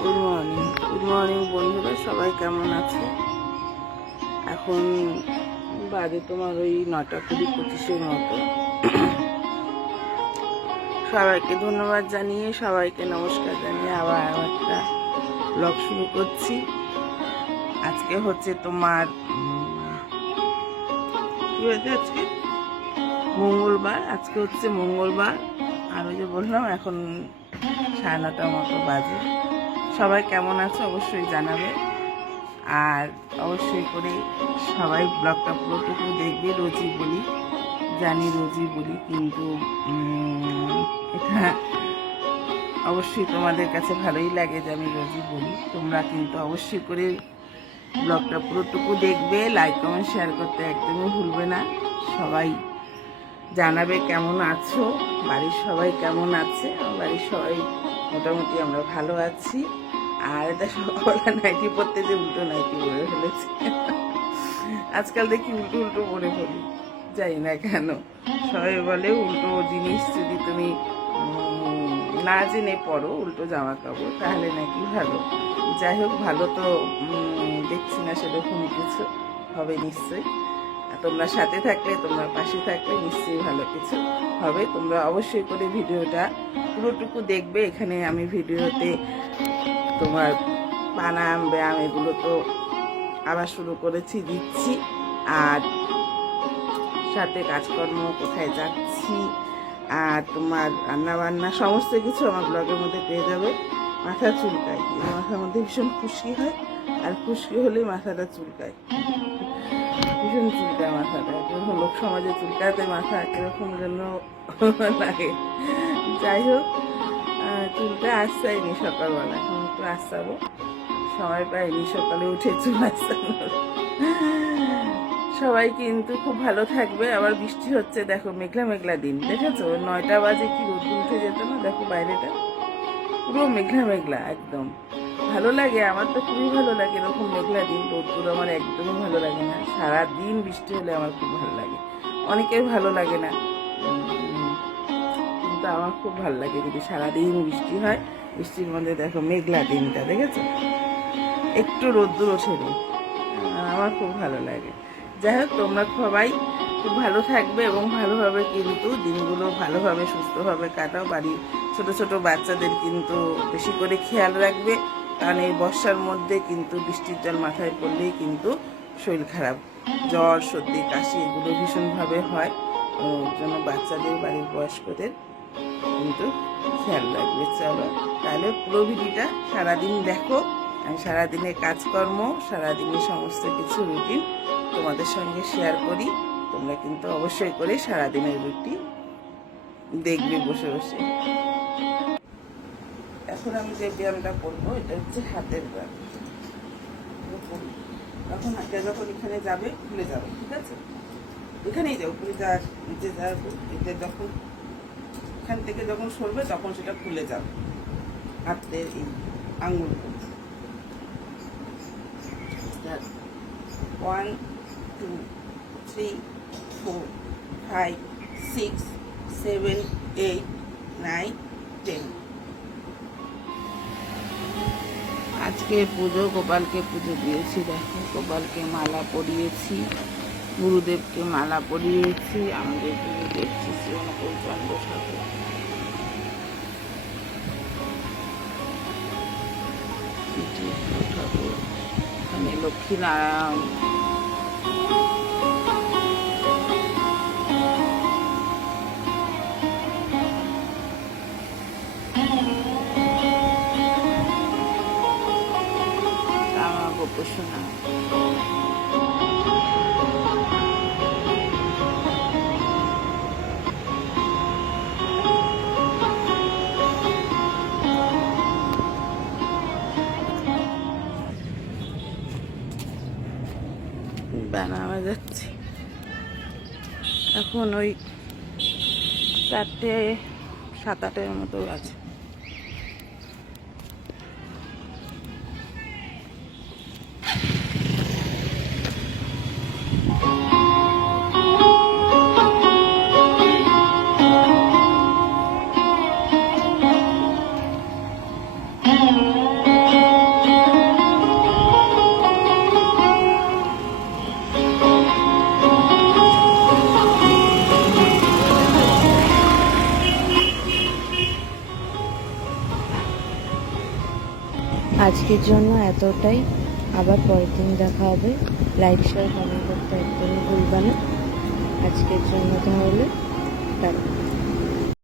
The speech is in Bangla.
গুড মর্নিং বন্ধুরা, সবাই কেমন আছে? এখন বাজে তোমার ওই 9:20-25 মতো। সবাইকে ধন্যবাদ জানিয়ে, সবাইকে নমস্কার জানিয়ে আবার একটা ব্লগ শুরু করছি। আজকে হচ্ছে তোমার কি হয়েছে, আজকে মঙ্গলবার। আজকে হচ্ছে মঙ্গলবার, আর ওই যে বললাম এখন 9:30 মতো বাজে। সবাই কেমন আছো অবশ্যই জানাবে, আর অবশ্যই করে সবাই ব্লগটা পুরোটুকু দেখবে। রোজই বলি, জানি রোজই বলি, কিন্তু এটা অবশ্যই তোমাদের কাছে ভালোই লাগে যে আমি রোজই বলি। তোমরা কিন্তু অবশ্যই করে ব্লগটা পুরোটুকু দেখবে, লাইক কমেন্ট শেয়ার করতে একদমই ভুলবে না। সবাই জানাবে কেমন আছো, বাড়ির সবাই কেমন আছে। আমার বাড়ির সবাই মোটামুটি আমরা ভালো আছি। আর এটা সকালবেলা নাইটি পরতে যে উল্টো নাইটি পরে ফেলেছি। আজকাল দেখি উল্টো উল্টো পরে ফেলি, জানি না কেন। সবাই বলে উল্টো জিনিস যদি তুমি না জেনে পরো, উল্টো জামা কাপড়, তাহলে নাকি ভালো। যাই হোক, ভালো তো দেখছি না সেরকম কিছু হবে নিশ্চয়ই। তোমরা সাথে থাকলে, তোমরা পাশে থাকলে নিশ্চয়ই ভালো কিছু হবে। তোমরা অবশ্যই করে ভিডিওটা পুরোটুকু দেখবে। এখানে আমি ভিডিওতে তোমার বানাম ব্যায়াম এগুলো তো আবার শুরু করেছি, দিচ্ছি। আর সাথে কাজকর্ম, কোথায় যাচ্ছি, আর তোমার রান্নাবান্না সমস্ত কিছু আমার ব্লগের মধ্যে পেয়ে যাবে। মাথা চুলকায়, মাথার মধ্যে ভীষণ খুশকি হয়, আর খুশকি হলেই মাথাটা চুলকায়, ভীষণ চুলকায় মাথাটা। যখন লোক সমাজে চুলকাতে মাথা কিরকম যেন লাগে। যাই হোক, চুলটা আসছাইনি সকালবেলা, এখন একটু আসছাবো, সময় পাইনি সকালে উঠে চুল আসছানোর। সবাই কিন্তু খুব ভালো থাকবে। আবার বৃষ্টি হচ্ছে, দেখো মেঘলা মেঘলা দিন, দেখেছো 9টা বাজে কি রোদ উঠে যেত না, দেখো বাইরেটা পুরো মেঘলা মেঘলা একদম। ভালো লাগে, আমার তো খুবই ভালো লাগে এরকম মেঘলা দিন। রোদগুলো আমার একদমই ভালো লাগে না। সারাদিন বৃষ্টি হলে আমার খুব ভালো লাগে, অনেকের ভালো লাগে না, কিন্তু আমার খুব ভালো লাগে যদি সারাদিন বৃষ্টি হয়। বৃষ্টির মধ্যে দেখো মেঘলা দিনটা, দেখেছো একটু রোদ্দুর ওঠেনি, আমার খুব ভালো লাগে। যাই হোক, তোমরা সবাই খুব ভালো থাকবে এবং ভালোভাবে কিন্তু দিনগুলো ভালোভাবে সুস্থভাবে কাটাও। বাড়ির ছোট ছোট বাচ্চাদের কিন্তু বেশি করে খেয়াল রাখবে, কারণ এই বর্ষার মধ্যে কিন্তু বৃষ্টির জল মাথায় পড়লেই কিন্তু শরীর খারাপ, জ্বর সর্দি কাশি এগুলো ভীষণভাবে হয়। ওর জন্য বাচ্চাদের, বাড়ির বয়স্কদের কিন্তু খেয়াল রাখবে। চলো তাহলে পুরো ভিডিওটা সারাদিন দেখো। আমি সারাদিনের কাজকর্ম, সারাদিনের সমস্ত কিছু রুটিন তোমাদের সঙ্গে শেয়ার করি। তোমরা কিন্তু অবশ্যই করে সারাদিনের রুটিন দেখবে বসে বসে। এখন আমি যে ব্যায়ামটা করবো, এটা হচ্ছে হাতের ব্যায়াম। তখন হাতে যখন এখানে যাবে, খুলে যাবে, ঠিক আছে? এখানেই যাও, উপরে যা নিচে যাবে, এটা যখন এখান থেকে যখন সরবে তখন সেটা খুলে যাবে, হাতের এই আঙুলগুলো। 1 2 3 4 5 6 7 8 9 10। আজকে পুজো, গোপালকে পুজো দিয়েছি। দেখো গোপালকে মালা পরিয়েছি, গুরুদেবকে মালা পরিয়েছি, আমাদের গুরুদেব শ্রী অনুকূলচন্দ্র ঠাকুর। ঠাকুর এখানে লক্ষ্মীনারায়ণ, রামা গোপসোনা, বানানো যাচ্ছে। এখন ওই 4টে 7-8-এর মতো আছে। আজকের জন্য এতটাই, আবার পরের দিন দেখা হবে। লাইক শেয়ার কমেন্ট করতে একদমই ভুলবে না। আজকের জন্য তাহলে টাটা।